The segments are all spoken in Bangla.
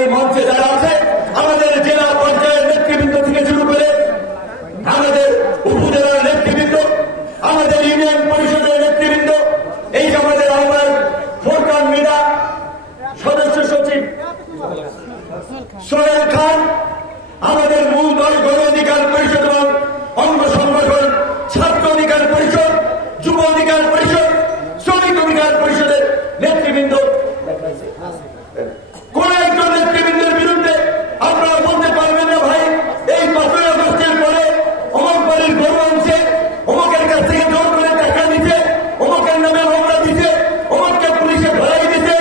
এই মঞ্চে যারা আছে, আমাদের জেলা পর্যায়ের নেতৃবৃন্দ থেকে শুরু করে আমাদের উপজেলার নেতৃবৃন্দ, আমাদের ইউনিয়ন পরিষদের নেতৃবৃন্দ, এই যে আমাদের আহ্বায়ক ফোরকান মিনা, সদস্য সচিব সোহেল খান, আমাদের মূল দল গণ অধিকার পরিষদ এবং অঙ্গ সংগঠন ছাত্র অধিকার পরিষদ, যুব অধিকার পরিষদ, শ্রমিক অধিকার পরিষদের নেতৃবৃন্দ, কোন একজন নেতৃবৃন্দের বিরুদ্ধে আপনারা বলতে পারবেন না ভাই এই 15 আগস্টের পরে অমুক বাড়ির গরু আনছে, অমুকের কাছ থেকে জোর করে টাকা দিচ্ছে, অমুকের নামে মামলা দিচ্ছে, অমুককে পুলিশে ধরাই দিচ্ছে,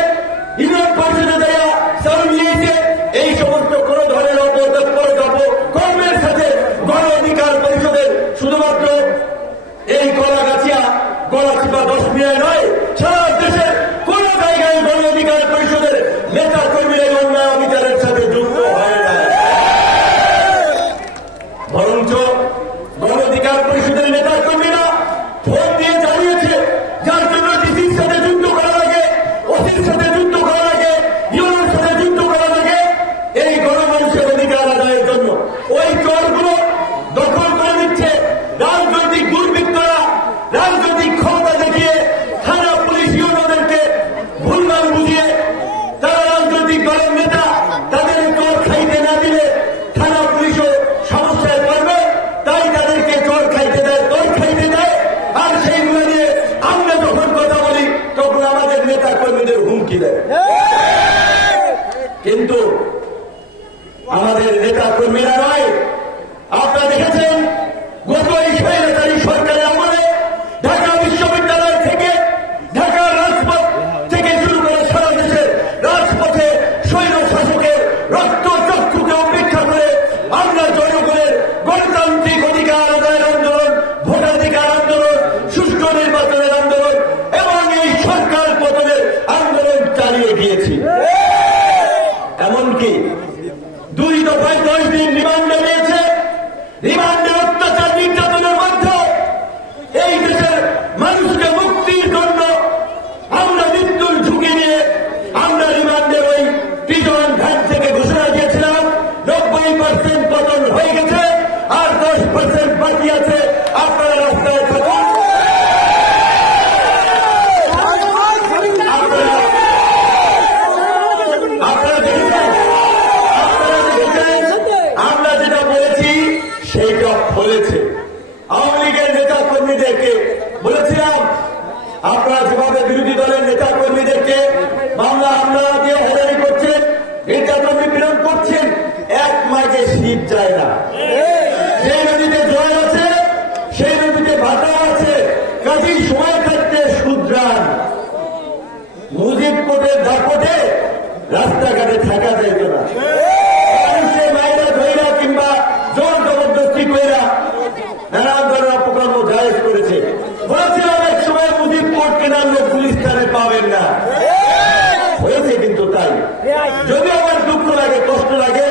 ইউনিয়ন পরিষদে দেয়া চালু নিয়েছে, এই সমস্ত কোন ধরনের কর্মের সাথে গণ অধিকার পরিষদের শুধুমাত্র এই গলাগাছিয়া গলাচিপা 10 মিনিট নয়, সারা দেশের কোন জায়গায় গণ অধিকার পরিষদের নেতা কর্মীরা এই অন্যায় অবিচারের সাথে যুক্ত হয় না। বরঞ্চ গণ অধিকার পরিষদের নেতা কর্মীরা ভোট দিয়ে জানিয়েছে যার জন্য ডিসির সাথে যুদ্ধ করা লাগে, ওসির সাথে যুদ্ধ করা লাগে, ইউনিয়নের সাথে যুদ্ধ করা লাগে এই গণমানুষের অধিকার আদায়ের জন্য। ওই চরগুলো দখল করে নিচ্ছে রাজনৈতিক দুর্বৃত্তরা, রাজনৈতিক ক্ষমতা দেখিয়ে থানা পুলিশ ইউনিয়নদেরকে ভুলভাল বুঝিয়ে তারা রাজনৈতিক দলের নেতা, তাদের চর খাইতে না দিলে থানা পুলিশও সমস্যায় পড়বে, তাই তাদেরকে চর খাইতে দেয়, দল খাইতে দেয়, আর সেইগুলো নিয়ে আমরা যখন কথা বলি তখন আমাদের নেতা কর্মীদের হুমকি দেয়। কিন্তু আমাদের নেতা কর্মীরা নয়, আপনারা দেখেছেন গত এই স্বৈরাচারী সরকারের আমলে ঢাকা বিশ্ববিদ্যালয় থেকে ঢাকার রাজপথ থেকে শুরু করে সারা দেশের রাজপথে স্বৈর শাসকের রক্ত চক্ষুকে উপেক্ষা করে আমরা জনগণের গণতান্ত্রিক অধিকার আদায়ের আন্দোলন, ভোটাধিকার আন্দোলন, সুষ্ঠু নির্বাচনের আন্দোলন এবং এই সরকার পতনের আন্দোলন চালিয়ে গিয়েছি। এমনকি 2 দফায় 10 দিন রিমান্ডে নিয়েছে। রিমান্ডের অত্যাচার নির্যাতনের মধ্যে এই দেশের মানুষকে মুক্তির জন্য আমরা মৃত্যুর ঝুঁকি নিয়ে আমরা রিমান্ডের ওই প্রিজন ভ্যান থেকে ঘোষণা দিয়েছিলাম 90% পতন হয়ে গেছে, আর 10% বাকি আছে। আপনারা রাস্তায় থাকুন, আমরা যেটা বলেছি সেইটা ফলেছে। আওয়ামী লীগের নেতা কর্মীদেরকে বলেছিলাম আপনারা যেভাবে বিরোধী দলের নেতা কর্মীদেরকে মামলা হামলা দিয়ে হয়রানি করছেন, নির্যাতন নিপীড়ন করছেন, এক মাইকে শীত যায় না। সেই নদীতে জল আছে, সেই নদীতে ভাটা আছে, কাজেই সময় থাকতে শুধরান। মুজিব কোটের দাপটে রাস্তাঘাটে থাকা যেত না, মায়েরা ধৈরা কিংবা জোর জবরদস্তি কইরা নানান ধরনের অপকর্ম জায়েজ করেছে। বলেছিলাম এক সময় মুজিব কোর্ট কেনার লোক গুলিস্তানে পাবেন না, হয়েছে কিন্তু তাই। যদিও আমার দুঃখ লাগে, কষ্ট লাগে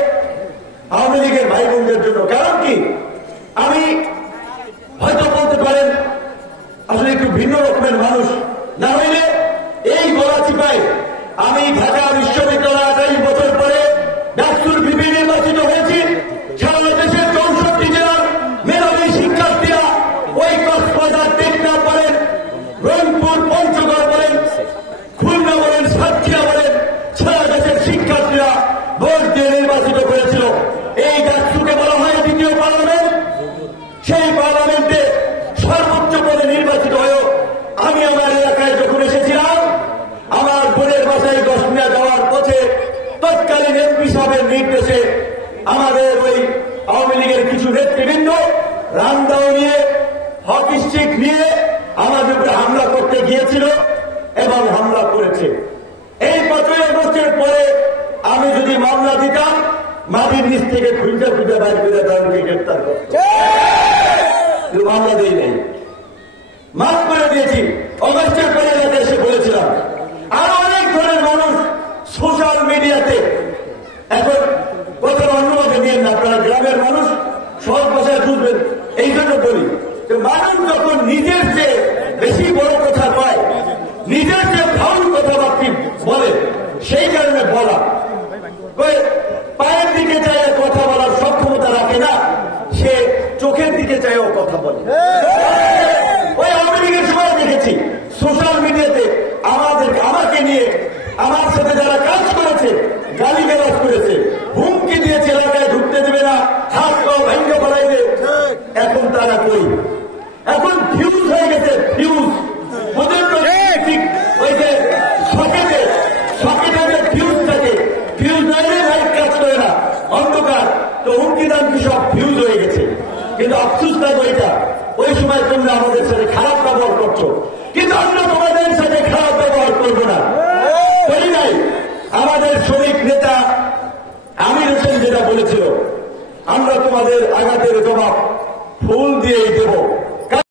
আওয়ামী লীগের ভাই বোনদের জন্য। কারণ কি, আমি হয়তো বলতে পারেন আসলে একটু ভিন্ন রকমের মানুষ, না হইলে এই গলাচিপায় আমি ঢাকা বিশ্ববিদ্যালয় 28 বছর পরে ডাক্তার বিপি নির্বাচিত হয়েছি। সারা দেশের 64 জেলার মেধাবী শিক্ষার্থীরা ওই কক্সবাজার, টেকনাফ বলেন, রংপুর, পঞ্চগড় বলেন, খুলনা বলেন, সাতক্ষীরা বলেন, সারা দেশের শিক্ষার্থীরা ভোট দিয়ে নির্বাচিত করেছিল। এই ডাক্তারকে বলা হয় দ্বিতীয় পার্লামেন্ট। সেই পার্লামেন্টে সর্বোচ্চ পদে নির্বাচিত হয়েও আমি আমার এলাকায় যখন এসেছিলাম, আমার বোনের বাসায় 10 মিনিট যাওয়ার পথে তৎকালীন এমপি সাহেবের নির্দেশে আমাদের ওই আওয়ামী লীগের কিছু নেতৃবৃন্দ রামদাও নিয়ে, হকি স্টিক নিয়ে আমাদের উপরে হামলা করতে গিয়েছিল এবং হামলা করেছে। এই 15 আগস্টের পরে আমি যদি মামলা দিতাম, মাটির নিচ থেকে খুঁজে খুঁজে বাইর করে তাদেরকে গ্রেপ্তার করত। মামলা দিই নাই, মাফ করে দিয়েছি। অগস্টের পরে এলাকায় এসে বলেছিলাম। আরো অনেক ধরনের মানুষ সোশ্যাল মিডিয়াতে এখন কথার অন্যভাবে নিয়ে না, আপনারা গ্রামের মানুষ সহজ ভাষায় বুঝবেন, এই জন্য বলি যে মানুষ যখন নিজের যে বেশি বড় কথা কয়, নিজের যে ফাউল কথাবার্তা বলে, সেই কারণে বলা আমাকে নিয়ে আমার সাথে যারা কাজ করেছে গালিগালাজ করেছে, হুমকি দিয়েছে, এলাকায় ঢুকতে দেবে না, হাত পাও ভেঙে পড়াইবে। এখন তারা কই? এখন ফিউজ হয়ে গেছে, ফিউজ। ওই যে সকেটে যে ফিউজ থাকে, ফিউজ নইলে লাইট কাজ করে না, অন্ধকার। তো হুমকি দামকি সব ফিউজ হয়ে গেছে। কিন্তু আফসুস থাকবে এটা, ওই সময় তোমরা আমাদের সাথে খারাপ ব্যবহার করছো, কিন্তু আমরা তোমাদের সাথে খারাপ ব্যবহার করবো না, করি নাই। আমাদের শ্রমিক নেতা আমির হোসেন যেটা বলেছিল, আমরা তোমাদের আঘাতের জবাব ফুল দিয়ে